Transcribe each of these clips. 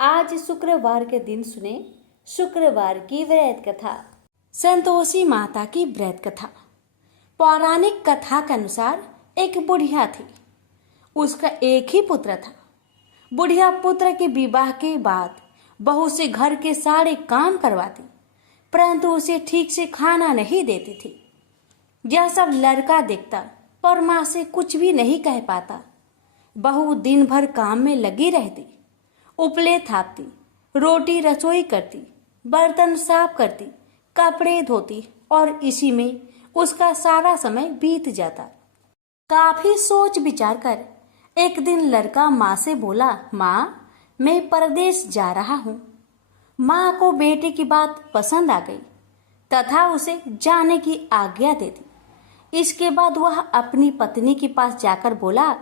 आज शुक्रवार के दिन सुने शुक्रवार की व्रत कथा। संतोषी माता की व्रत कथा। पौराणिक कथा के अनुसार एक बुढ़िया थी। उसका एक ही पुत्र था। बुढ़िया पुत्र के विवाह के बाद बहू से घर के सारे काम करवाती, परंतु उसे ठीक से खाना नहीं देती थी। यह सब लड़का देखता पर माँ से कुछ भी नहीं कह पाता। बहू दिन भर काम में लगी रहती, उपले थापती, रोटी रसोई करती, बर्तन साफ करती, कपड़े धोती और इसी में उसका सारा समय बीत जाता। काफी सोच विचार कर एक दिन लड़का माँ से बोला, माँ, मैं परदेश जा रहा हूँ। माँ को बेटे की बात पसंद आ गई तथा उसे जाने की आज्ञा दे दी। इसके बाद वह अपनी पत्नी के पास जाकर बोला,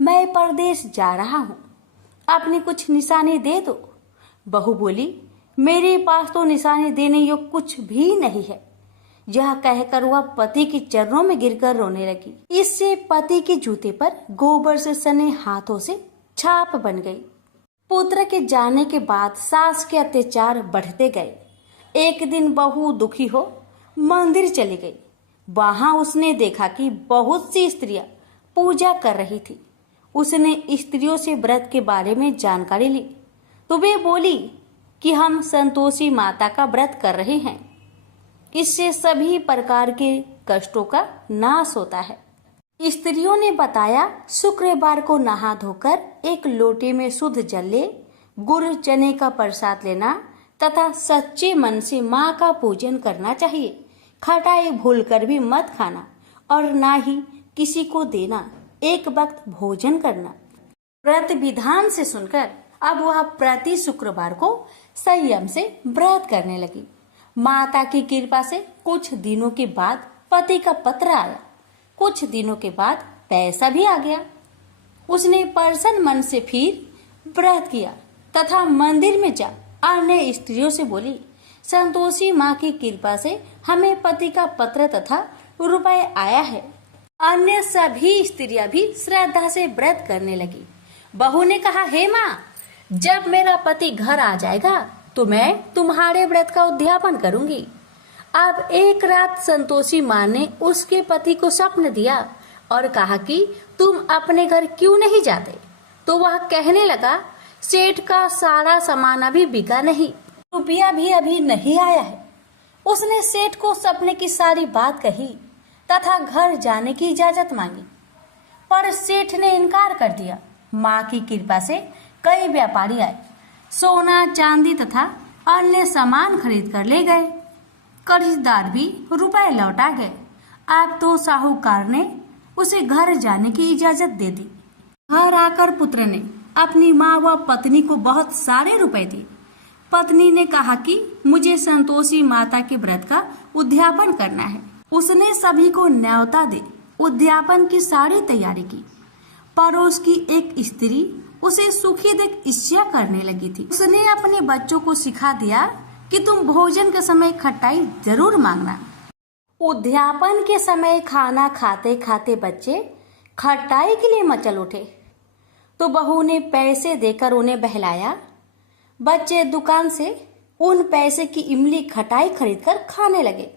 मैं परदेश जा रहा हूँ, अपनी कुछ निशानी दे दो। बहू बोली, मेरे पास तो निशानी देने योग्य कुछ भी नहीं है। यह कहकर वह पति के चरणों में गिरकर रोने लगी। इससे पति के जूते पर गोबर से सने हाथों से छाप बन गई। पुत्र के जाने के बाद सास के अत्याचार बढ़ते गए। एक दिन बहू दुखी हो मंदिर चली गई। वहां उसने देखा कि बहुत सी स्त्रियां पूजा कर रही थी। उसने स्त्रियों से व्रत के बारे में जानकारी ली तो वे बोली कि हम संतोषी माता का व्रत कर रहे हैं। इससे सभी प्रकार के कष्टों का नाश होता है। स्त्रियों ने बताया, शुक्रवार को नहा धोकर एक लोटे में शुद्ध जल ले, गुड़ चने का प्रसाद लेना तथा सच्चे मन से माँ का पूजन करना चाहिए। खटाई भूलकर भी मत खाना और ना ही किसी को देना। एक वक्त भोजन करना। व्रत विधान से सुनकर अब वह प्रति शुक्रवार को संयम से व्रत करने लगी। माता की कृपा से कुछ दिनों के बाद पति का पत्र आया। कुछ दिनों के बाद पैसा भी आ गया। उसने प्रसन्न मन से फिर व्रत किया तथा मंदिर में जा अन्य स्त्रियों से बोली, संतोषी माँ की कृपा से हमें पति का पत्र तथा रुपए आया है। अन्य सभी स्त्रियां भी श्रद्धा से व्रत करने लगी। बहू ने कहा, हे माँ, जब मेरा पति घर आ जाएगा तो मैं तुम्हारे व्रत का उद्यापन करूंगी। अब एक रात संतोषी माँ ने उसके पति को स्वप्न दिया और कहा कि तुम अपने घर क्यों नहीं जाते। तो वह कहने लगा, सेठ का सारा सामान अभी बिका नहीं, रुपया भी अभी नहीं आया है। उसने सेठ को सपने की सारी बात कही तथा घर जाने की इजाजत मांगी, पर सेठ ने इनकार कर दिया। माँ की कृपा से कई व्यापारी आए, सोना चांदी तथा अन्य सामान खरीद कर ले गए। कर्जदार भी रुपए लौटा गए। अब तो साहूकार ने उसे घर जाने की इजाजत दे दी। घर आकर पुत्र ने अपनी माँ व पत्नी को बहुत सारे रुपए दिए। पत्नी ने कहा कि मुझे संतोषी माता के व्रत का उद्यापन करना है। उसने सभी को न्योता दे उद्यापन की सारी तैयारी की। पड़ोस की एक स्त्री उसे सुखी देख ईर्ष्या करने लगी थी। उसने अपने बच्चों को सिखा दिया कि तुम भोजन के समय खटाई जरूर मांगना। उद्यापन के समय खाना खाते खाते बच्चे खटाई के लिए मचल उठे तो बहू ने पैसे देकर उन्हें बहलाया। बच्चे दुकान से उन पैसे की इमली खटाई खरीदकर खाने लगे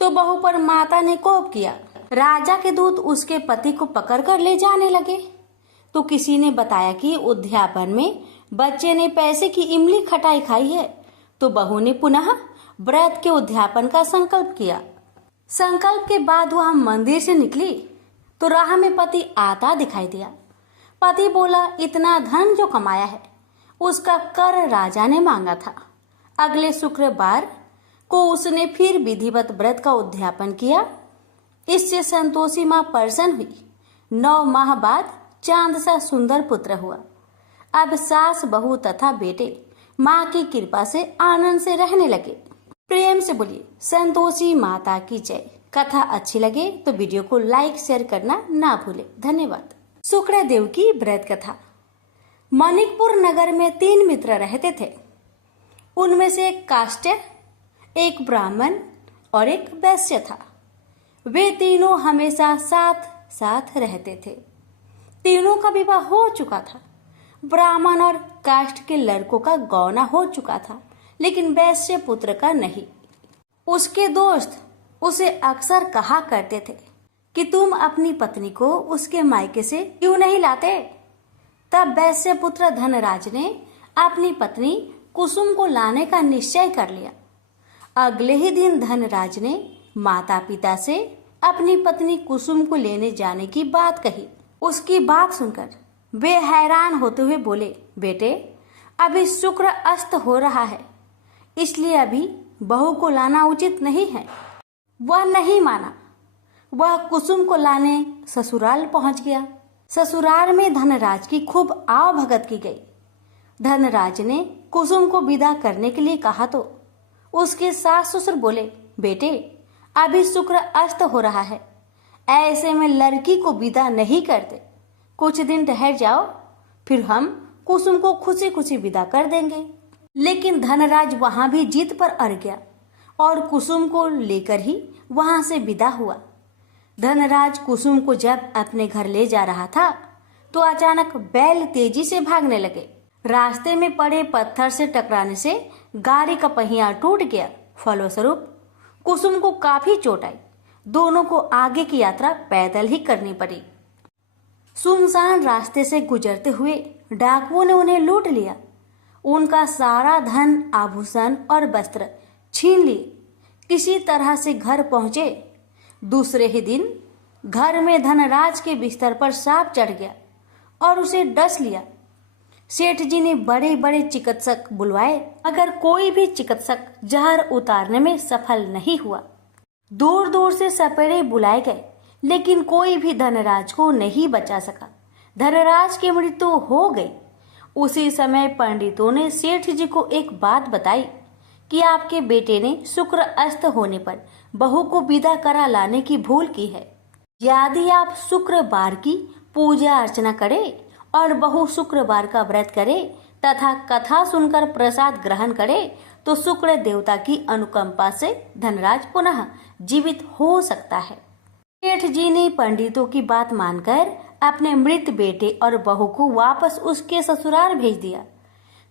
तो बहू पर माता ने कोप किया। राजा के दूत उसके पति को पकड़कर ले जाने लगे तो किसी ने बताया कि उद्यापन में बच्चे ने पैसे की इमली खटाई खाई है। तो बहू ने पुनः व्रत के उद्यापन का संकल्प किया। संकल्प के बाद वह मंदिर से निकली तो राह में पति आता दिखाई दिया। पति बोला, इतना धन जो कमाया है उसका कर राजा ने मांगा था। अगले शुक्रवार को उसने फिर विधिवत व्रत का उद्यापन किया। इससे संतोषी माँ प्रसन्न हुई। 9 माह बाद चांद सा सुंदर पुत्र हुआ। अब सास बहू तथा बेटे माँ की कृपा से आनंद से रहने लगे। प्रेम से बोलिए संतोषी माता की जय। कथा अच्छी लगे तो वीडियो को लाइक शेयर करना ना भूले। धन्यवाद। शुक्रदेव की व्रत कथा। मणिकपुर नगर में 3 मित्र रहते थे। उनमें से एक काष्ट, एक ब्राह्मण और एक वैश्य था। वे तीनों हमेशा साथ साथ रहते थे। तीनों का विवाह हो चुका था। ब्राह्मण और काष्ठ के लड़कों का गौना हो चुका था, लेकिन वैश्य पुत्र का नहीं। उसके दोस्त उसे अक्सर कहा करते थे कि तुम अपनी पत्नी को उसके मायके से क्यों नहीं लाते। तब वैश्य पुत्र धनराज ने अपनी पत्नी कुसुम को लाने का निश्चय कर लिया। अगले ही दिन धनराज ने माता पिता से अपनी पत्नी कुसुम को लेने जाने की बात कही। उसकी बात सुनकर वे हैरान होते हुए बोले, बेटे अभी शुक्र अस्त हो रहा है, इसलिए अभी बहू को लाना उचित नहीं है। वह नहीं माना। वह कुसुम को लाने ससुराल पहुंच गया। ससुराल में धनराज की खूब आवभगत की गई। धनराज ने कुसुम को विदा करने के लिए कहा तो उसके सास ससुर बोले, बेटे अभी शुक्र अस्त हो रहा है, ऐसे में लड़की को विदा नहीं करते। कुछ दिन ठहर जाओ, फिर हम कुसुम को खुशी खुशी विदा कर देंगे। लेकिन धनराज वहां भी जीत पर अड़ गया और कुसुम को लेकर ही वहां से विदा हुआ। धनराज कुसुम को जब अपने घर ले जा रहा था तो अचानक बैल तेजी से भागने लगे। रास्ते में पड़े पत्थर से टकराने से गाड़ी का पहिया टूट गया। फलस्वरूप कुसुम को काफी चोट आई। दोनों को आगे की यात्रा पैदल ही करनी पड़ी। सुनसान रास्ते से गुजरते हुए डाकुओं ने उन्हें लूट लिया। उनका सारा धन, आभूषण और वस्त्र छीन लिए। किसी तरह से घर पहुंचे। दूसरे ही दिन घर में धनराज के बिस्तर पर सांप चढ़ गया और उसे डस लिया। सेठ जी ने बड़े बड़े चिकित्सक बुलवाए, मगर कोई भी चिकित्सक जहर उतारने में सफल नहीं हुआ। दूर दूर से सपेरे बुलाए गए, लेकिन कोई भी धनराज को नहीं बचा सका। धनराज की मृत्यु हो गई। उसी समय पंडितों ने सेठ जी को एक बात बताई कि आपके बेटे ने शुक्र अस्त होने पर बहू को विदा करा लाने की भूल की है। यदि आप शुक्रवार की पूजा अर्चना करें और बहू शुक्रवार का व्रत करे तथा कथा सुनकर प्रसाद ग्रहण करे तो शुक्र देवता की अनुकंपा से धनराज पुनः जीवित हो सकता है। सेठ जी ने पंडितों की बात मानकर अपने मृत बेटे और बहू को वापस उसके ससुराल भेज दिया।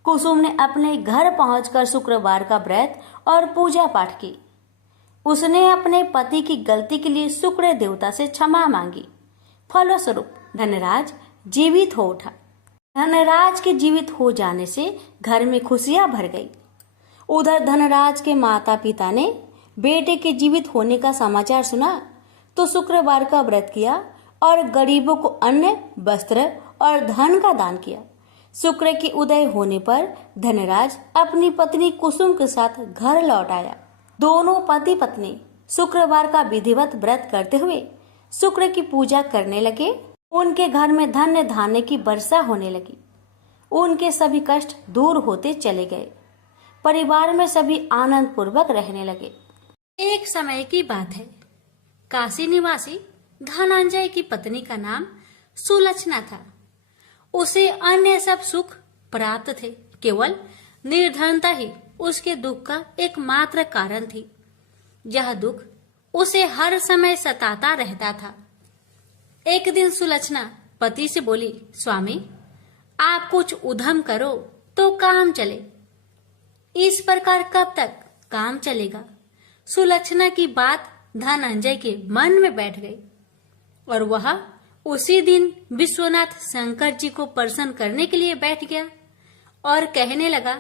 कुसुम ने अपने घर पहुंचकर शुक्रवार का व्रत और पूजा पाठ की। उसने अपने पति की गलती के लिए शुक्र देवता से क्षमा मांगी। फलस्वरूप धनराज जीवित हो उठा। धनराज के जीवित हो जाने से घर में खुशियां भर गई। उधर धनराज के माता पिता ने बेटे के जीवित होने का समाचार सुना तो शुक्रवार का व्रत किया और गरीबों को अन्न, वस्त्र और धन का दान किया। शुक्र के उदय होने पर धनराज अपनी पत्नी कुसुम के साथ घर लौट आया। दोनों पति पत्नी शुक्रवार का विधिवत व्रत करते हुए शुक्र की पूजा करने लगे। उनके घर में धन्य धान्य की वर्षा होने लगी। उनके सभी कष्ट दूर होते चले गए। परिवार में सभी आनंद पूर्वक रहने लगे। एक समय की बात है। काशी निवासी धनंजय की पत्नी का नाम सुलक्षणा था। उसे अन्य सब सुख प्राप्त थे, केवल निर्धनता ही उसके दुख का एकमात्र कारण थी। यह दुख उसे हर समय सताता रहता था। एक दिन सुलक्षणा पति से बोली, स्वामी आप कुछ उद्यम करो तो काम चले। इस प्रकार कब तक काम चलेगा? सुलक्षणा की बात धनंजय के मन में बैठ गई और वह उसी दिन विश्वनाथ शंकर जी को प्रसन्न करने के लिए बैठ गया और कहने लगा,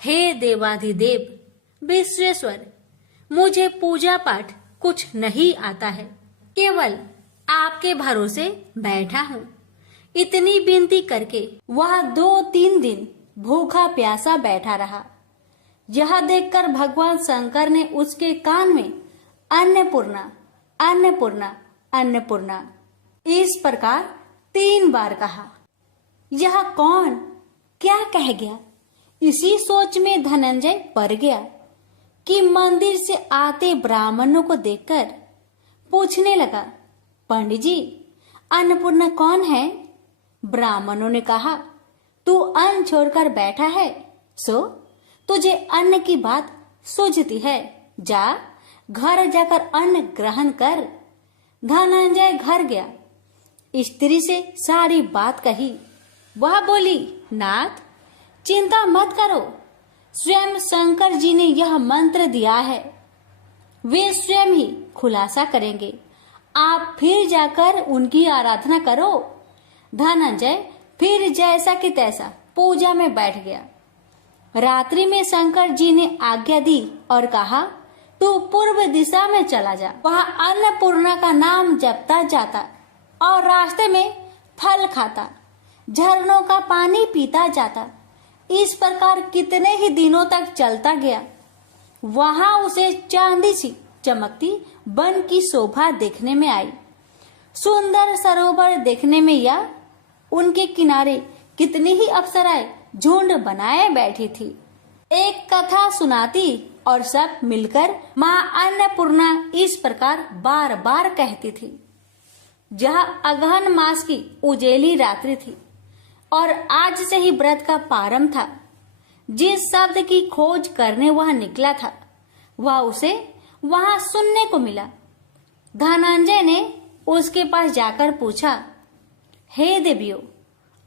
हे देवाधिदेव विश्वेश्वर, मुझे पूजा पाठ कुछ नहीं आता है, केवल आपके भरोसे बैठा हूँ। इतनी विनती करके वह 2-3 दिन भूखा प्यासा बैठा रहा। यह देखकर भगवान शंकर ने उसके कान में अन्नपूर्णा अन्नपूर्णा अन्नपूर्णा इस प्रकार 3 बार कहा। यह कौन क्या कह गया? इसी सोच में धनंजय पड़ गया कि मंदिर से आते ब्राह्मणों को देखकर पूछने लगा, पंडित जी अन्नपूर्णा कौन है? ब्राह्मणों ने कहा, तू अन्न छोड़कर बैठा है, सो तुझे अन्न की बात सूझती है, जा घर जाकर अन्न ग्रहण कर। धनंजय घर गया, स्त्री से सारी बात कही। वह बोली, नाथ चिंता मत करो, स्वयं शंकर जी ने यह मंत्र दिया है, वे स्वयं ही खुलासा करेंगे, आप फिर जाकर उनकी आराधना करो। धनंजय फिर जैसा कि तैसा पूजा में बैठ गया। रात्रि में शंकर जी ने आज्ञा दी और कहा, तू पूर्व दिशा में चला जा, वहां अन्नपूर्णा का नाम जपता जाता और रास्ते में फल खाता, झरनों का पानी पीता जाता। इस प्रकार कितने ही दिनों तक चलता गया। वहां उसे चांदी सी चमकती वन की शोभा देखने में आई। सुंदर सरोवर देखने में या उनके किनारे कितनी ही अप्सराएं झुंड बनाए बैठी थी। एक कथा सुनाती और सब मिलकर माँ अन्नपूर्णा इस प्रकार बार बार कहती थी। जहाँ अगहन मास की उजेली रात्रि थी और आज से ही व्रत का प्रारंभ था। जिस शब्द की खोज करने वह निकला था वह उसे वहां सुनने को मिला। धनंजय ने उसके पास जाकर पूछा, हे देवियों,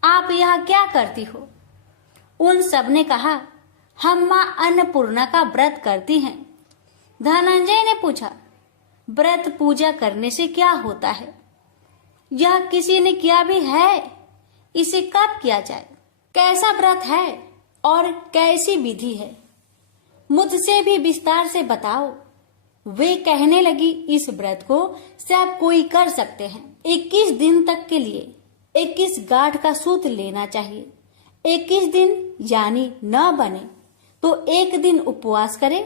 आप यहाँ क्या करती हो? उन सब ने कहा, हम माँ अन्नपूर्णा का व्रत करती हैं। धनंजय ने पूछा, व्रत पूजा करने से क्या होता है? यह किसी ने किया भी है? इसे कब किया जाए? कैसा व्रत है और कैसी विधि है? मुझसे भी विस्तार से बताओ। वे कहने लगी, इस व्रत को सब कोई कर सकते हैं। 21 दिन तक के लिए 21 गांठ का सूत लेना चाहिए। 21 दिन यानी न बने तो एक दिन उपवास करे,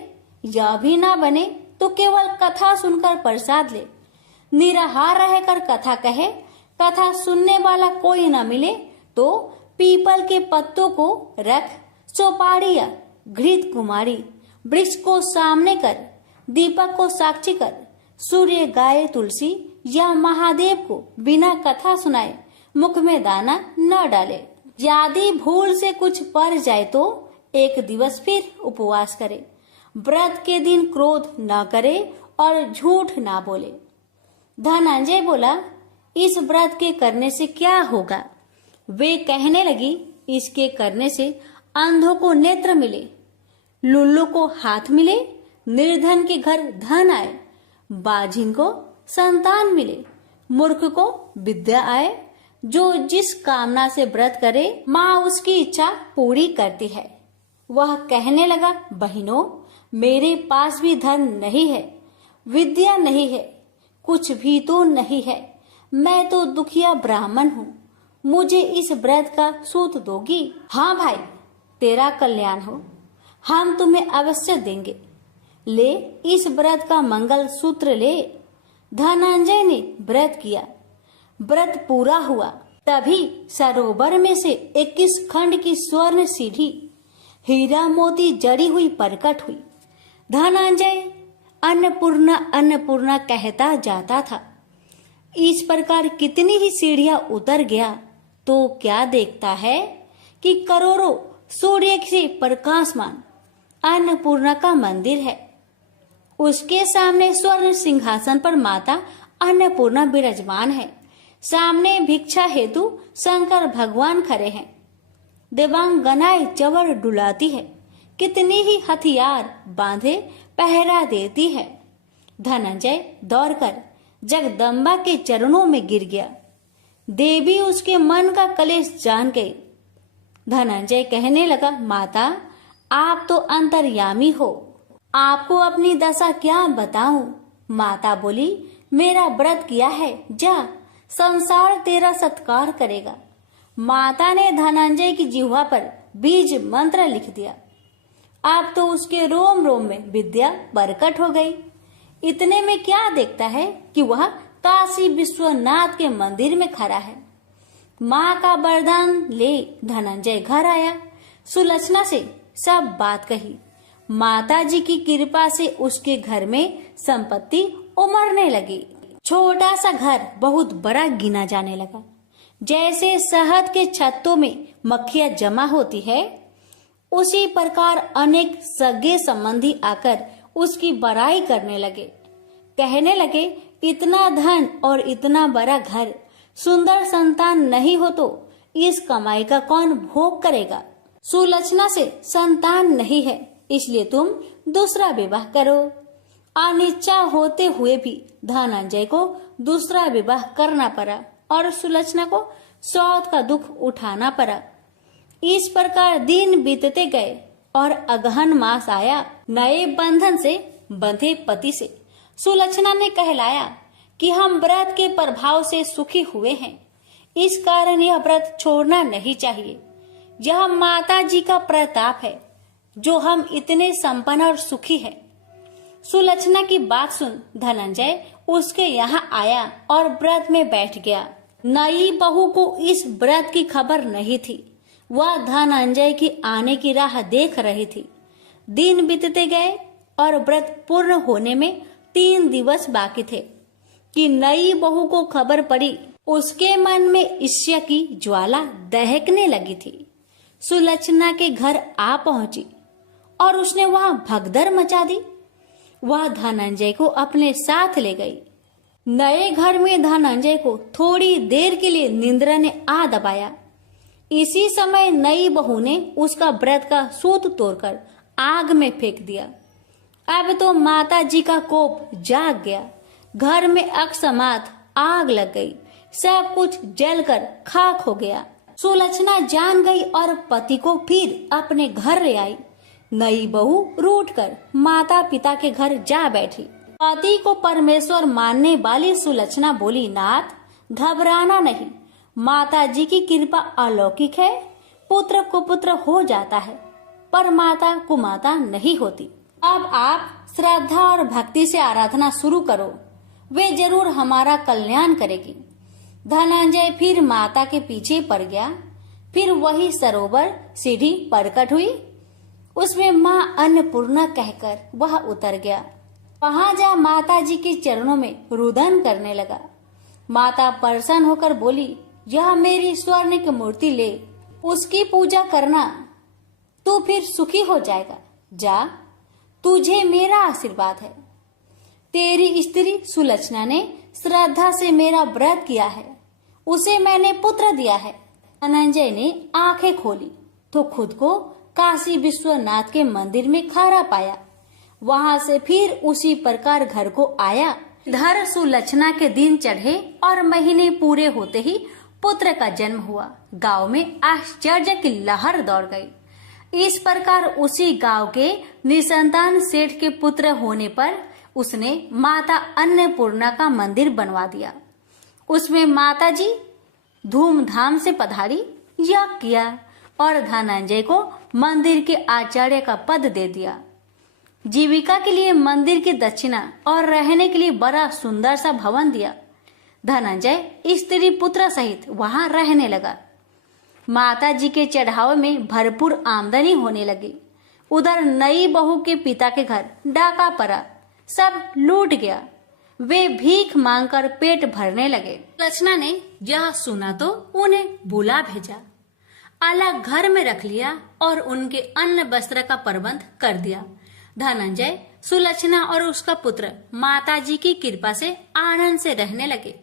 या भी ना बने तो केवल कथा सुनकर प्रसाद ले। निराहार रहकर कथा कहे, कथा सुनने वाला कोई न मिले तो पीपल के पत्तों को रख, चौपाड़ी या घृत कुमारी वृक्ष को सामने कर, दीपक को साक्षी कर, सूर्य, गाय, तुलसी या महादेव को बिना कथा सुनाए मुख में दाना न डाले। यदि भूल से कुछ पड़ जाए तो एक दिवस फिर उपवास करे। व्रत के दिन क्रोध न करे और झूठ ना बोले। धनंजय बोला, इस व्रत के करने से क्या होगा? वे कहने लगी, इसके करने से अंधों को नेत्र मिले, लुल्लू को हाथ मिले, निर्धन के घर धन आए, बाझिन को संतान मिले, मूर्ख को विद्या आए। जो जिस कामना से व्रत करे माँ उसकी इच्छा पूरी करती है। वह कहने लगा, बहनों, मेरे पास भी धन नहीं है, विद्या नहीं है, कुछ भी तो नहीं है। मैं तो दुखिया ब्राह्मण हूँ, मुझे इस व्रत का सूत दोगी? हाँ भाई, तेरा कल्याण हो, हम तुम्हें अवश्य देंगे। ले, इस व्रत का मंगल सूत्र ले। धनंजय ने व्रत किया। व्रत पूरा हुआ। तभी सरोवर में से 21 खंड की स्वर्ण सीढ़ी हीरा मोती जड़ी हुई प्रकट हुई। धनंजय अन्नपूर्णा अन्नपूर्णा कहता जाता था। इस प्रकार कितनी ही सीढ़ियां उतर गया तो क्या देखता है कि करोड़ों सूर्य से प्रकाशमान अन्नपूर्णा का मंदिर है। उसके सामने स्वर्ण सिंहासन पर माता अन्नपूर्णा विराजमान है। सामने भिक्षा हेतु शंकर भगवान खड़े हैं। देवांगनाएं चवर डुलाती है, कितनी ही हथियार बांधे पहरा देती है। धनंजय दौड़कर जगदम्बा के चरणों में गिर गया। देवी उसके मन का कलेश जान गई। धनंजय कहने लगा, माता, आप तो अंतर्यामी हो, आपको अपनी दशा क्या बताऊं? माता बोली, मेरा व्रत किया है, जा, संसार तेरा सत्कार करेगा। माता ने धनंजय की जिह्वा पर बीज मंत्र लिख दिया। अब तो उसके रोम रोम में विद्या प्रकट हो गई। इतने में क्या देखता है कि वह काशी विश्वनाथ के मंदिर में खड़ा है। माँ का वरदान ले धनंजय घर आया। सुलक्षणा से सब बात कही। माता जी की कृपा से उसके घर में संपत्ति उमड़ने लगी। छोटा सा घर बहुत बड़ा गिना जाने लगा। जैसे शहद के छत्तों में मक्खियां जमा होती है, उसी प्रकार अनेक सगे संबंधी आकर उसकी बड़ाई करने लगे। कहने लगे, इतना धन और इतना बड़ा घर, सुंदर संतान नहीं हो तो इस कमाई का कौन भोग करेगा? सुलक्षणा से संतान नहीं है, इसलिए तुम दूसरा विवाह करो। अनिच्छा होते हुए भी धनंजय को दूसरा विवाह करना पड़ा और सुलक्षणा को सौत का दुख उठाना पड़ा। इस प्रकार दिन बीतते गए और अगहन मास आया। नए बंधन से बंधे पति से सुलक्षणा ने कहलाया कि हम व्रत के प्रभाव से सुखी हुए हैं, इस कारण यह व्रत छोड़ना नहीं चाहिए। यह माता जी का प्रताप है जो हम इतने संपन्न और सुखी हैं। सुलक्षणा की बात सुन धनंजय उसके यहाँ आया और व्रत में बैठ गया। नई बहू को इस व्रत की खबर नहीं थी। वह धनंजय की आने की राह देख रही थी। दिन बीतते गए और व्रत पूर्ण होने में 3 दिवस बाकी थे कि नई बहू को खबर पड़ी। उसके मन में ईर्ष्या की ज्वाला दहकने लगी थी। सुलक्षणा के घर आ पहुंची और उसने वहां भगदड़ मचा दी। वह धनंजय को अपने साथ ले गई। नए घर में धनंजय को थोड़ी देर के लिए निंद्रा ने आ दबाया। इसी समय नई बहू ने उसका व्रत का सूत तोड़कर आग में फेंक दिया। अब तो माता जी का कोप जाग गया। घर में अकस्मात आग लग गई। सब कुछ जलकर खाक हो गया। सुलक्षणा जान गई और पति को फिर अपने घर ले आई। नई बहू रूठकर माता पिता के घर जा बैठी। पति को परमेश्वर मानने वाली सुलक्षणा बोली, नाथ घबराना नहीं, माता जी की कृपा अलौकिक है। पुत्र कुपुत्र हो जाता है पर माता कुमाता नहीं होती। अब आप श्रद्धा और भक्ति से आराधना शुरू करो, वे जरूर हमारा कल्याण करेगी। धनंजय फिर माता के पीछे पड़ गया। फिर वही सरोवर सीढ़ी प्रकट हुई। उसमें माँ अन्नपूर्णा कहकर वह उतर गया। वहां जा माता जी के चरणों में रुदन करने लगा। माता प्रसन्न होकर बोली, यह मेरी स्वर्ण की मूर्ति ले, उसकी पूजा करना, तू फिर सुखी हो जाएगा। जा, तुझे मेरा आशीर्वाद है। तेरी स्त्री सुलक्षणा ने श्रद्धा से मेरा व्रत किया है, उसे मैंने पुत्र दिया है। धनंजय ने आंखें खोली तो खुद को काशी विश्वनाथ के मंदिर में खड़ा पाया। वहां से फिर उसी प्रकार घर को आया। इधर सुलक्षणा के दिन चढ़े और महीने पूरे होते ही पुत्र का जन्म हुआ। गांव में आश्चर्य की लहर दौड़ गई। इस प्रकार उसी गांव के निसंतान सेठ के पुत्र होने पर उसने माता अन्नपूर्णा का मंदिर बनवा दिया। उसमें माता जी धूमधाम से पधारी, यज्ञ किया और धनंजय को मंदिर के आचार्य का पद दे दिया। जीविका के लिए मंदिर की दक्षिणा और रहने के लिए बड़ा सुंदर सा भवन दिया। धनंजय स्त्री पुत्र सहित वहां रहने लगा। माता जी के चढ़ावे में भरपूर आमदनी होने लगी। उधर नई बहू के पिता के घर डाका पड़ा, सब लूट गया। वे भीख मांगकर पेट भरने लगे। सुलक्षणा ने यह सुना तो उन्हें बुला भेजा, अलग घर में रख लिया और उनके अन्न वस्त्र का प्रबंध कर दिया। धनंजय, सुलक्षणा और उसका पुत्र माता जी की कृपा से आनंद से रहने लगे।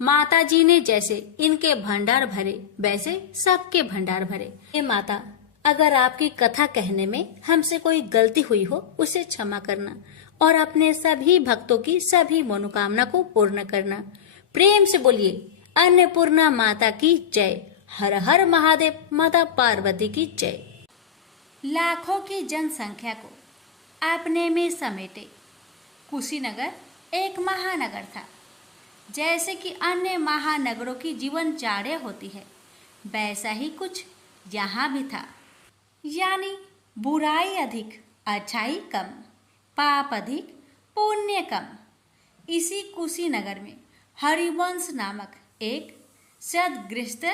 माता जी ने जैसे इनके भंडार भरे वैसे सबके भंडार भरे। हे माता, अगर आपकी कथा कहने में हमसे कोई गलती हुई हो उसे क्षमा करना और अपने सभी भक्तों की सभी मनोकामना को पूर्ण करना। प्रेम से बोलिए अन्नपूर्णा माता की जय। हर हर महादेव, माता पार्वती की जय। लाखों की जनसंख्या को अपने में समेटे कुशीनगर एक महानगर था। जैसे कि अन्य महानगरों की जीवन चार्य होती है, वैसा ही कुछ यहाँ भी था। यानी बुराई अधिक, अच्छाई कम, पाप अधिक, पुण्य कम। इसी कुशीनगर में हरिवंश नामक एक सद्गृहस्थ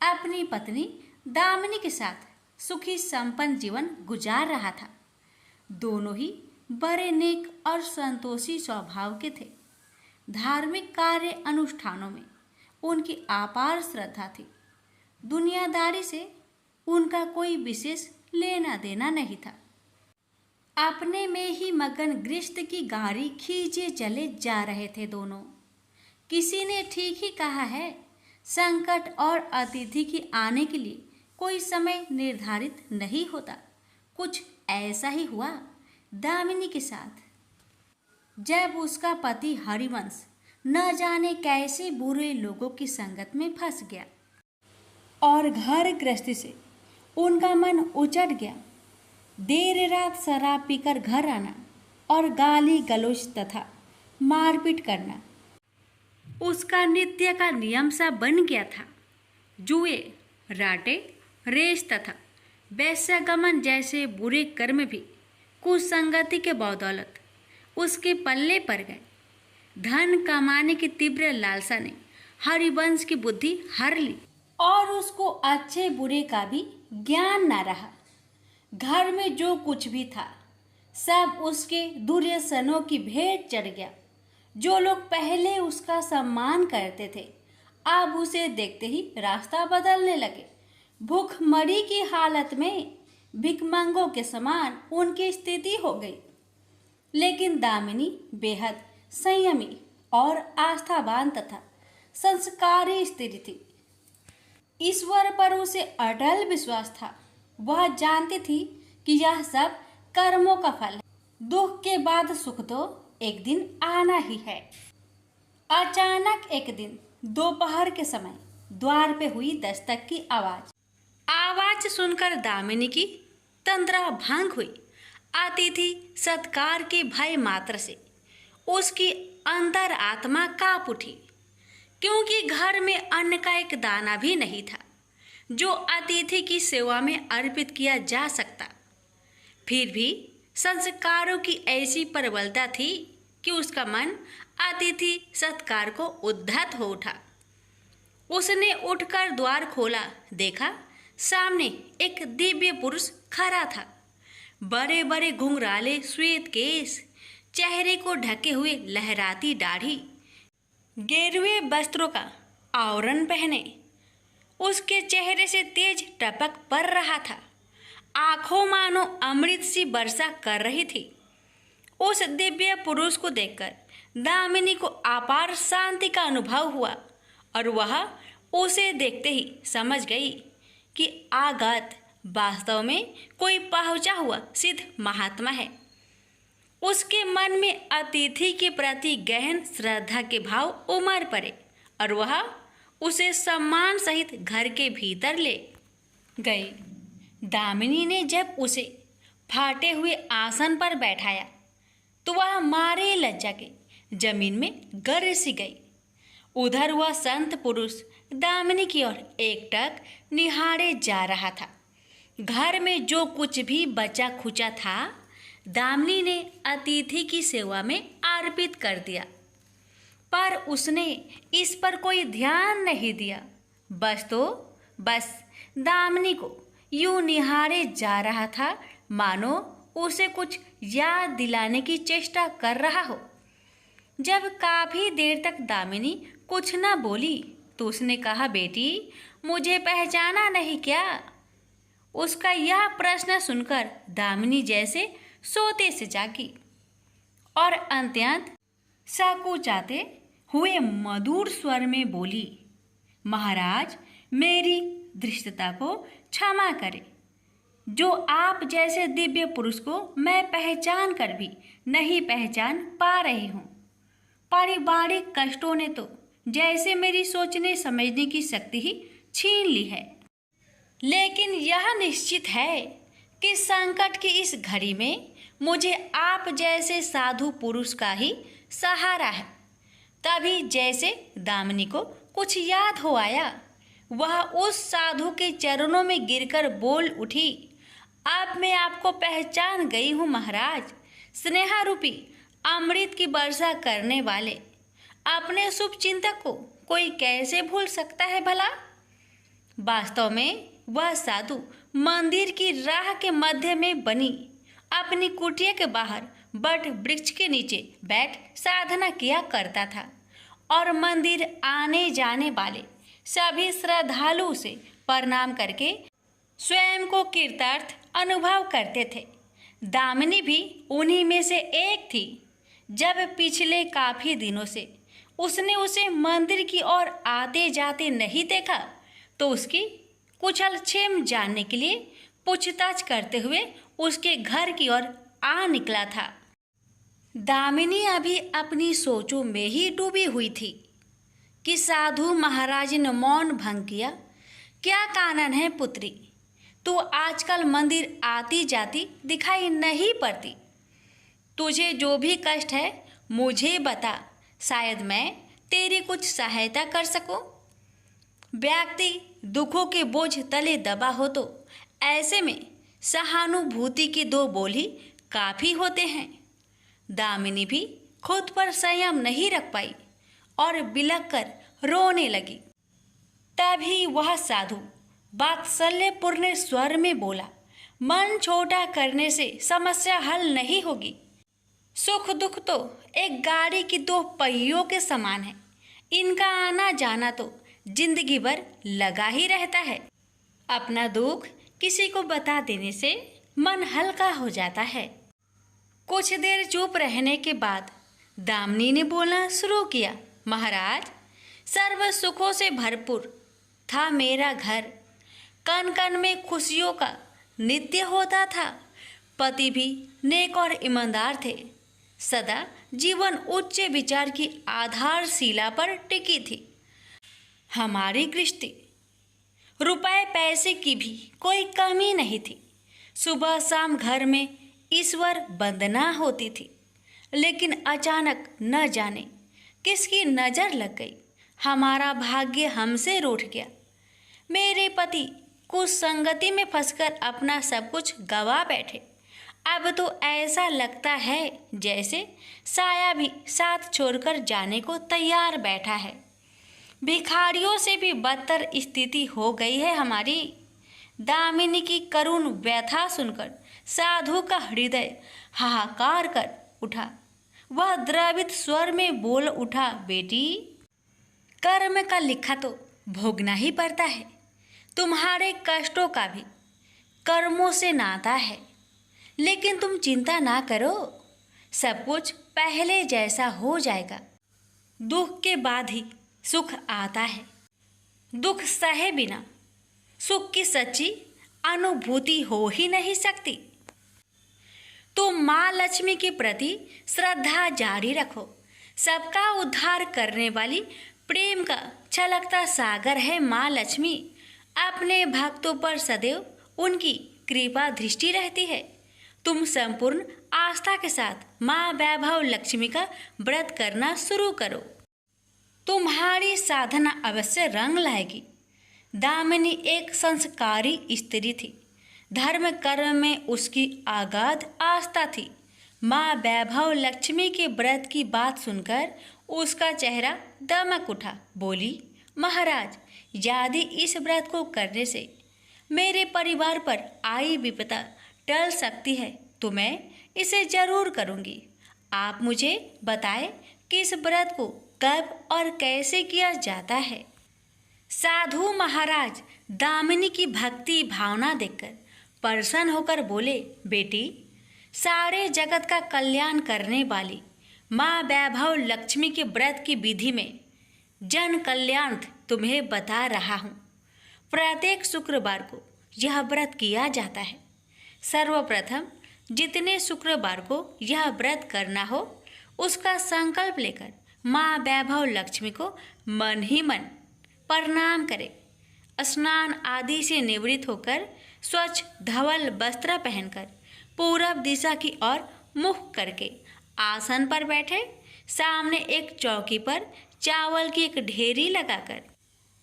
अपनी पत्नी दामिनी के साथ सुखी संपन्न जीवन गुजार रहा था। दोनों ही बड़े नेक और संतोषी स्वभाव के थे। धार्मिक कार्य अनुष्ठानों में उनकी अपार श्रद्धा थी। दुनियादारी से उनका कोई विशेष लेना देना नहीं था। अपने में ही मगन गृहस्थ की गाड़ी खींचे चले जा रहे थे दोनों। किसी ने ठीक ही कहा है, संकट और अतिथि के आने के लिए कोई समय निर्धारित नहीं होता। कुछ ऐसा ही हुआ दामिनी के साथ। जब उसका पति हरिवंश न जाने कैसे बुरे लोगों की संगत में फंस गया और घर गृहस्थी से उनका मन उचट गया। देर रात शराब पीकर घर आना और गाली गलौज तथा मारपीट करना उसका नित्य का नियम सा बन गया था। जुए, राटे, रेस तथा वैश्यगमन जैसे बुरे कर्म भी कुसंगति के बदौलत उसके पल्ले पड़ गए। धन कमाने की तीव्र लालसा ने हरिवंश की बुद्धि हर ली और उसको अच्छे बुरे का भी ज्ञान न रहा। घर में जो कुछ भी था सब उसके दुर्व्यसनों की भेंट चढ़ गया। जो लोग पहले उसका सम्मान करते थे अब उसे देखते ही रास्ता बदलने लगे। भूखमरी की हालत में भिखमंगों के समान उनकी स्थिति हो गई। लेकिन दामिनी बेहद संयमी और आस्थावान तथा संस्कारी स्त्री थी। ईश्वर पर उसे अटल विश्वास था। वह जानती थी कि यह सब कर्मों का फल है। दुख के बाद सुख तो एक दिन आना ही है। अचानक एक दिन दोपहर के समय द्वार पे हुई दस्तक की आवाज सुनकर दामिनी की तंद्रा भंग हुई। अतिथि सत्कार के भय मात्र से उसकी अंतर आत्मा कांप उठी, क्योंकि घर में अन्न का एक दाना भी नहीं था जो अतिथि की सेवा में अर्पित किया जा सकता। फिर भी संस्कारों की ऐसी प्रबलता थी कि उसका मन अतिथि सत्कार को उद्धत हो उठा। उसने उठकर द्वार खोला, देखा सामने एक दिव्य पुरुष खड़ा था। बड़े बड़े घुंघराले श्वेत केश, चेहरे को ढके हुए लहराती दाढ़ी, गेरुए वस्त्रों का आवरण पहने उसके चेहरे से तेज टपक पड़ रहा था। आंखों मानो अमृत सी वर्षा कर रही थी। उस दिव्य पुरुष को देखकर दामिनी को अपार शांति का अनुभव हुआ और वह उसे देखते ही समझ गई कि आगत वास्तव में कोई पहुंचा हुआ सिद्ध महात्मा है। उसके मन में अतिथि के प्रति गहन श्रद्धा के भाव उमड़ पड़े और वह उसे सम्मान सहित घर के भीतर ले गई। दामिनी ने जब उसे फाटे हुए आसन पर बैठाया तो वह मारे लज्जा के जमीन में गिर सी गई। उधर वह संत पुरुष दामिनी की ओर एकटक निहारे जा रहा था। घर में जो कुछ भी बचा खुचा था दामिनी ने अतिथि की सेवा में अर्पित कर दिया, पर उसने इस पर कोई ध्यान नहीं दिया। बस दामिनी को यूं निहारे जा रहा था मानो उसे कुछ याद दिलाने की चेष्टा कर रहा हो। जब काफी देर तक दामिनी कुछ न बोली तो उसने कहा, बेटी मुझे पहचाना नहीं क्या? उसका यह प्रश्न सुनकर दामिनी जैसे सोते से जागी और अत्यंत संकुचाते हुए मधुर स्वर में बोली, महाराज मेरी धृष्टता को क्षमा करें। जो आप जैसे दिव्य पुरुष को मैं पहचान कर भी नहीं पहचान पा रही हूँ। पारिवारिक कष्टों ने तो जैसे मेरी सोचने समझने की शक्ति ही छीन ली है। लेकिन यह निश्चित है कि संकट की इस घड़ी में मुझे आप जैसे साधु पुरुष का ही सहारा है। तभी जैसे दामिनी को कुछ याद हो आया, वह उस साधु के चरणों में गिरकर बोल उठी, अब मैं आपको पहचान गई हूँ महाराज। स्नेहा रूपी अमृत की वर्षा करने वाले अपने शुभ चिंतक को कोई कैसे भूल सकता है भला? वास्तव में वह साधु मंदिर की राह के मध्य में बनी अपनी कुटिया के बाहर बट वृक्ष के नीचे बैठ साधना किया करता था और मंदिर आने जाने वाले सभी श्रद्धालु से प्रणाम करके स्वयं को कृतार्थ अनुभव करते थे। दामिनी भी उन्हीं में से एक थी। जब पिछले काफ़ी दिनों से उसने उसे मंदिर की ओर आते जाते नहीं देखा तो उसकी कुशल क्षेम जानने के लिए पूछताछ करते हुए उसके घर की ओर आ निकला था। दामिनी अभी अपनी सोचों में ही डूबी हुई थी कि साधु महाराज ने मौन भंग किया। क्या कारण है पुत्री, तू आजकल मंदिर आती जाती दिखाई नहीं पड़ती। तुझे जो भी कष्ट है मुझे बता, शायद मैं तेरी कुछ सहायता कर सकूं। व्यक्ति दुखों के बोझ तले दबा हो तो ऐसे में सहानुभूति के दो बोल ही काफी होते हैं। दामिनी भी खुद पर संयम नहीं रख पाई और बिलख कर रोने लगी। तभी वह साधु वात्सल्यपूर्ण स्वर में बोला, मन छोटा करने से समस्या हल नहीं होगी। सुख दुख तो एक गाड़ी की दो पहियों के समान है, इनका आना जाना तो जिंदगी भर लगा ही रहता है। अपना दुख किसी को बता देने से मन हल्का हो जाता है। कुछ देर चुप रहने के बाद दामिनी ने बोलना शुरू किया, महाराज, सर्व सुखों से भरपूर था मेरा घर, कण कण में खुशियों का नित्य होता था। पति भी नेक और ईमानदार थे, सदा जीवन उच्च विचार की आधारशिला पर टिकी थी। हमारी गृहस्थी रुपए पैसे की भी कोई कमी नहीं थी। सुबह शाम घर में ईश्वर वंदना होती थी, लेकिन अचानक न जाने किसकी नज़र लग गई, हमारा भाग्य हमसे रूठ गया। मेरे पति कुछ संगति में फंसकर अपना सब कुछ गवा बैठे। अब तो ऐसा लगता है जैसे साया भी साथ छोड़कर जाने को तैयार बैठा है। भिखारियों से भी बदतर स्थिति हो गई है हमारी। दामिनी की करुण व्यथा सुनकर साधु का हृदय हाहाकार कर उठा। वह द्रवित स्वर में बोल उठा, बेटी, कर्म का लिखा तो भोगना ही पड़ता है। तुम्हारे कष्टों का भी कर्मों से नाता है, लेकिन तुम चिंता ना करो, सब कुछ पहले जैसा हो जाएगा। दुख के बाद ही सुख आता है। दुख सहे बिना सुख की सच्ची अनुभूति हो ही नहीं सकती। तुम माँ लक्ष्मी के प्रति श्रद्धा जारी रखो। सबका उद्धार करने वाली प्रेम का छलकता सागर है माँ लक्ष्मी। अपने भक्तों पर सदैव उनकी कृपा दृष्टि रहती है। तुम संपूर्ण आस्था के साथ माँ वैभव लक्ष्मी का व्रत करना शुरू करो, तुम्हारी साधना अवश्य रंग लाएगी। दामिनी एक संस्कारी स्त्री थी। धर्म कर्म में उसकी अगाध आस्था थी। माँ वैभव लक्ष्मी के व्रत की बात सुनकर उसका चेहरा दमक उठा। बोली, महाराज, यदि इस व्रत को करने से मेरे परिवार पर आई विपदा टल सकती है तो मैं इसे जरूर करूँगी। आप मुझे बताएं कि इस व्रत को कब और कैसे किया जाता है। साधु महाराज दामिनी की भक्ति भावना देखकर प्रसन्न होकर बोले, बेटी, सारे जगत का कल्याण करने वाली माँ वैभव लक्ष्मी के व्रत की विधि में जन कल्याण तुम्हें बता रहा हूँ। प्रत्येक शुक्रवार को यह व्रत किया जाता है। सर्वप्रथम जितने शुक्रवार को यह व्रत करना हो, उसका संकल्प लेकर माँ वैभव लक्ष्मी को मन ही मन प्रणाम करें। स्नान आदि से निवृत्त होकर स्वच्छ धवल वस्त्र पहनकर पूरब दिशा की ओर मुख करके आसन पर बैठे। सामने एक चौकी पर चावल की एक ढेरी लगाकर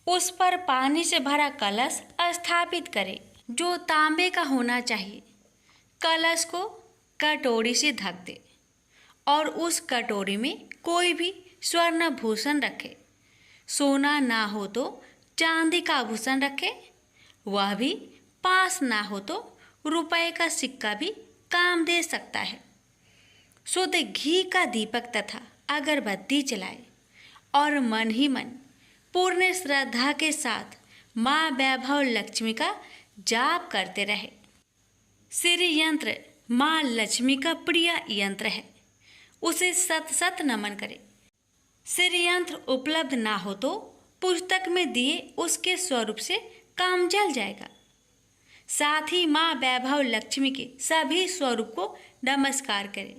उस पर पानी से भरा कलश स्थापित करें, जो तांबे का होना चाहिए। कलश को कटोरी से ढक दे और उस कटोरी में कोई भी स्वर्ण भूषण रखे। सोना ना हो तो चांदी का आभूषण रखे, वह भी पास ना हो तो रुपए का सिक्का भी काम दे सकता है। शुद्ध घी का दीपक तथा अगरबत्ती जलाए और मन ही मन पूर्ण श्रद्धा के साथ माँ वैभव लक्ष्मी का जाप करते रहे। श्री यंत्र माँ लक्ष्मी का प्रिय यंत्र है, उसे सत सत नमन करें। श्रीयंत्र उपलब्ध ना हो तो पुस्तक में दिए उसके स्वरूप से काम चल जाएगा। साथ ही माँ वैभव लक्ष्मी के सभी स्वरूप को नमस्कार करें।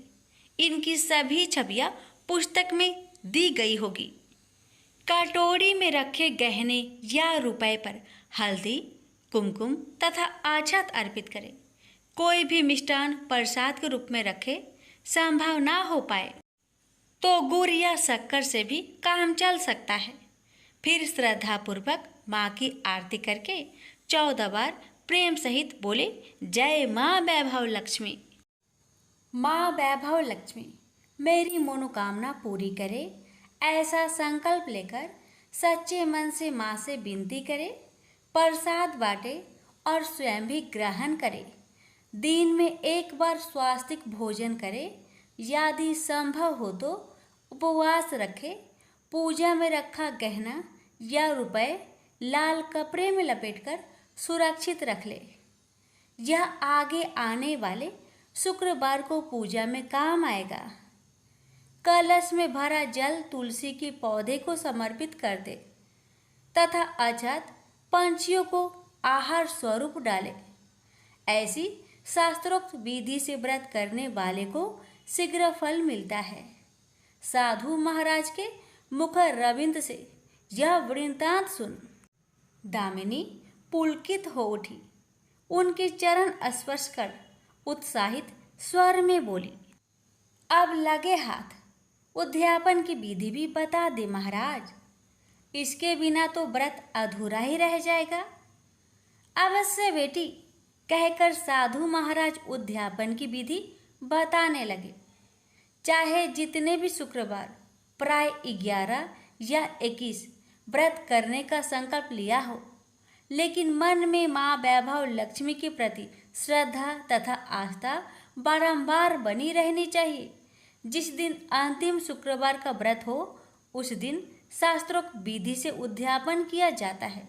इनकी सभी छवियां पुस्तक में दी गई होगी। कटोरी में रखे गहने या रुपए पर हल्दी, कुमकुम तथा आछत अर्पित करें। कोई भी मिष्टान प्रसाद के रूप में रखे संभव ना हो पाए तो गुड़ या शक्कर से भी काम चल सकता है। फिर श्रद्धापूर्वक माँ की आरती करके 14 बार प्रेम सहित बोले, जय माँ वैभव लक्ष्मी। माँ वैभव लक्ष्मी मेरी मनोकामना पूरी करे, ऐसा संकल्प लेकर सच्चे मन से माँ से विनती करे। प्रसाद बांटे और स्वयं भी ग्रहण करे। दिन में एक बार स्वास्तिक भोजन करे। यदि संभव हो तो उपवास रखे। पूजा में रखा गहना या रुपए लाल कपड़े में लपेटकर सुरक्षित रख ले। यह आगे आने वाले शुक्रवार को पूजा में काम आएगा। कलश में भरा जल तुलसी के पौधे को समर्पित कर दे तथा अछत पंछियों को आहार स्वरूप डाले। ऐसी शास्त्रोक्त विधि से व्रत करने वाले को शीघ्र फल मिलता है। साधु महाराज के मुख रविंद्र से यह वृत्तांत सुन दामिनी पुलकित हो उठी। उनके चरण स्पर्श कर उत्साहित स्वर में बोली, अब लगे हाथ उद्यापन की विधि भी बता दे महाराज। इसके बिना तो व्रत अधूरा ही रह जाएगा। अवश्य बेटी, कहकर साधु महाराज उद्यापन की विधि बताने लगे। चाहे जितने भी शुक्रवार प्राय 11 या 21 व्रत करने का संकल्प लिया हो, लेकिन मन में माँ वैभव लक्ष्मी के प्रति श्रद्धा तथा आस्था बारंबार बनी रहनी चाहिए। जिस दिन अंतिम शुक्रवार का व्रत हो उस दिन शास्त्रोक्त विधि से उद्यापन किया जाता है।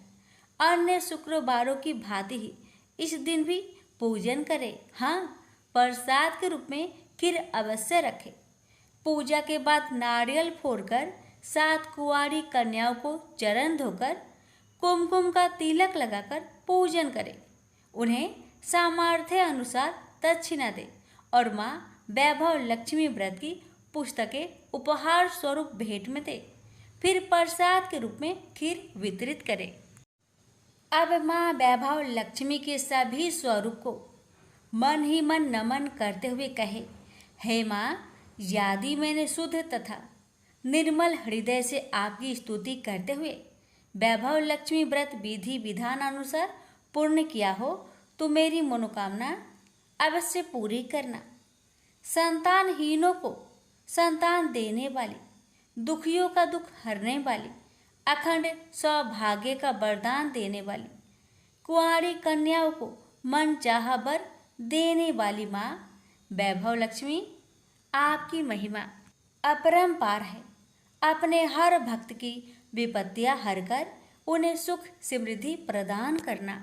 अन्य शुक्रवारों की भांति ही इस दिन भी पूजन करें। हाँ, प्रसाद के रूप में खीर अवश्य रखें। पूजा के बाद नारियल फोड़कर 7 कुंवारी कन्याओं को चरण धोकर कुमकुम का तिलक लगाकर पूजन करें। उन्हें सामर्थ्य अनुसार दक्षिणा दें और माँ वैभव लक्ष्मी व्रत की पुस्तकें उपहार स्वरूप भेंट में दें। फिर प्रसाद के रूप में खीर वितरित करें। अब माँ वैभव लक्ष्मी के सभी स्वरूप को मन ही मन नमन करते हुए कहे, हे माँ, यदि मैंने शुद्ध तथा निर्मल हृदय से आपकी स्तुति करते हुए वैभव लक्ष्मी व्रत विधि विधान अनुसार पूर्ण किया हो तो मेरी मनोकामना अवश्य पूरी करना। संतानहीनों को संतान देने वाली, दुखियों का दुख हरने वाली, अखंड सौभाग्य का वरदान देने वाली, कुंवारी कन्याओं को मन चाहा वर देने वाली माँ वैभव लक्ष्मी, आपकी महिमा अपरंपार है। अपने हर भक्त की विपत्तियां हरकर उन्हें सुख समृद्धि प्रदान करना।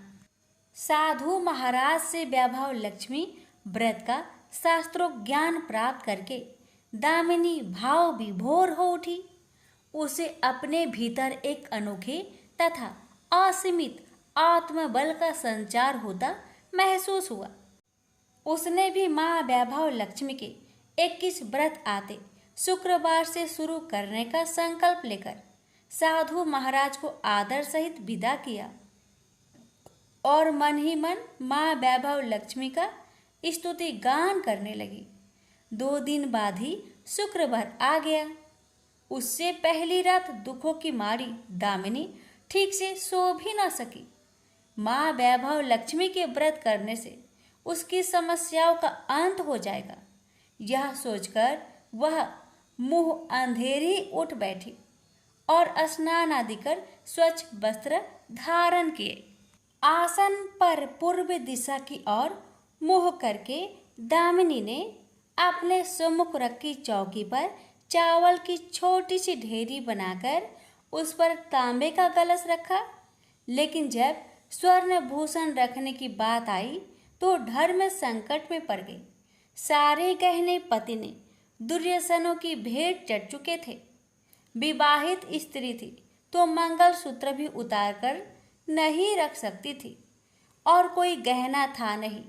साधु महाराज से वैभव लक्ष्मी व्रत का शास्त्रों ज्ञान प्राप्त करके दामिनी भाव विभोर हो उठी। उसे अपने भीतर एक अनोखे तथा असीमित आत्मबल का संचार होता महसूस हुआ। उसने भी माँ वैभव लक्ष्मी के 21 व्रत आते शुक्रवार से शुरू करने का संकल्प लेकर साधु महाराज को आदर सहित विदा किया और मन ही मन माँ वैभव लक्ष्मी का स्तुति गान करने लगी। 2 दिन बाद ही शुक्रवार आ गया। उससे पहली रात दुखों की मारी दामिनी ठीक से सो भी न सकी। माँ वैभव लक्ष्मी के व्रत करने से उसकी समस्याओं का अंत हो जाएगा, यह सोचकर वह मुंह अंधेरी उठ बैठी और स्नान आदि कर स्वच्छ वस्त्र धारण किए। आसन पर पूर्व दिशा की ओर मुंह करके दामिनी ने अपने सम्मुख रखी चौकी पर चावल की छोटी सी ढेरी बनाकर उस पर तांबे का कलश रखा। लेकिन जब स्वर्ण भूषण रखने की बात आई तो धर्म संकट में पड़ गई। सारे गहने पति ने दुर्योधनों की भेंट चढ़ चुके थे। विवाहित स्त्री थी तो मंगलसूत्र भी उतार कर नहीं रख सकती थी और कोई गहना था नहीं।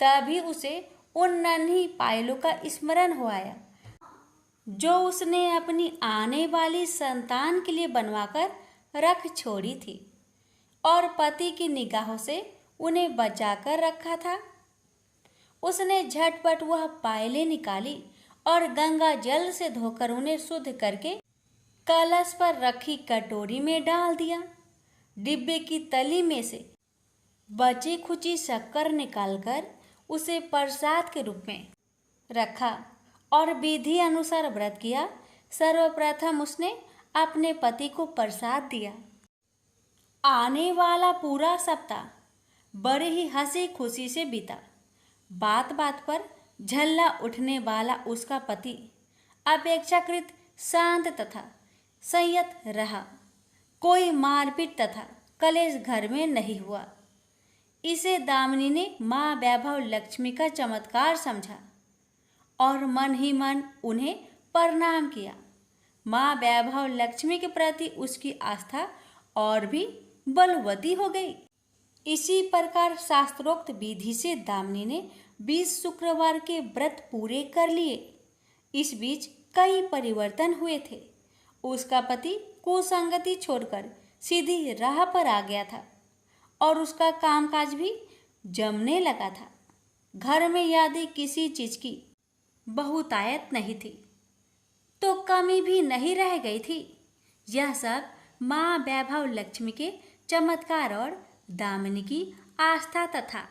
तभी उसे उन नन्ही पायलों का स्मरण हो आया जो उसने अपनी आने वाली संतान के लिए बनवाकर रख छोड़ी थी और पति की निगाहों से उन्हें बचाकर रखा था। उसने झटपट वह पायलें निकाली और गंगा जल से धोकर उन्हें शुद्ध करके कलश पर रखी कटोरी में डाल दिया। डिब्बे की तली में से बची खुची शक्कर निकालकर उसे प्रसाद के रूप में रखा और विधि अनुसार व्रत किया। सर्वप्रथम उसने अपने पति को प्रसाद दिया। आने वाला पूरा सप्ताह बड़े ही हंसी खुशी से बीता। बात बात पर झल्ला उठने वाला उसका पति अपेक्षाकृत शांत तथा संयत रहा। कोई मारपीट तथा कलेश घर में नहीं हुआ। इसे दामिनी ने माँ वैभव लक्ष्मी का चमत्कार समझा और मन ही मन उन्हें प्रणाम किया। माँ वैभव लक्ष्मी के प्रति उसकी आस्था और भी बलवती हो गई। इसी प्रकार शास्त्रोक्त विधि से दामिनी ने 20 शुक्रवार के व्रत पूरे कर लिए। इस बीच कई परिवर्तन हुए थे। उसका पति कुसंगति छोड़कर सीधी राह पर आ गया था और उसका कामकाज भी जमने लगा था। घर में यदि किसी चीज की बहुतायत नहीं थी तो कमी भी नहीं रह गई थी। यह सब माँ वैभव लक्ष्मी के चमत्कार और दामिनी की आस्था तथा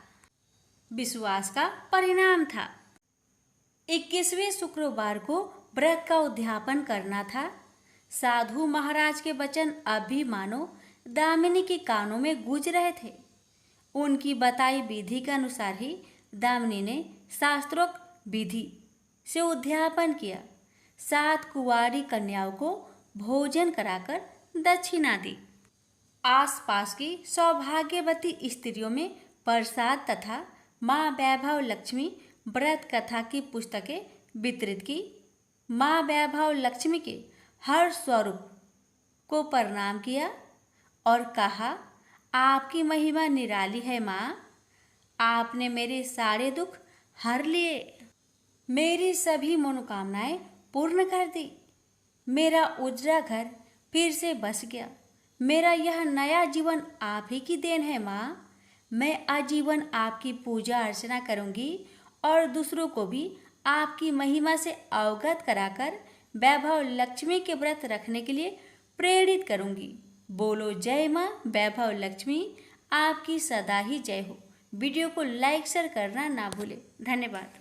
विश्वास का परिणाम था। 21वें शुक्रवार को व्रत का उद्यापन करना था। साधु महाराज के वचन अब भी मानो दामिनी के कानों में गूंज रहे थे। उनकी बताई विधि के अनुसार ही दामिनी ने शास्त्रोक्त विधि से उद्यापन किया। 7 कुंवारी कन्याओं को भोजन कराकर दक्षिणा दी। आसपास की सौभाग्यवती स्त्रियों में प्रसाद तथा माँ वैभव लक्ष्मी व्रत कथा की पुस्तकें वितरित की। माँ वैभव लक्ष्मी के हर स्वरूप को प्रणाम किया और कहा, आपकी महिमा निराली है माँ। आपने मेरे सारे दुख हर लिए, मेरी सभी मनोकामनाएं पूर्ण कर दी। मेरा उजरा घर फिर से बस गया। मेरा यह नया जीवन आप ही की देन है माँ। मैं आजीवन आपकी पूजा अर्चना करूंगी और दूसरों को भी आपकी महिमा से अवगत कराकर वैभव लक्ष्मी के व्रत रखने के लिए प्रेरित करूंगी। बोलो जय माँ वैभव लक्ष्मी, आपकी सदा ही जय हो। वीडियो को लाइक शेयर करना ना भूलें। धन्यवाद।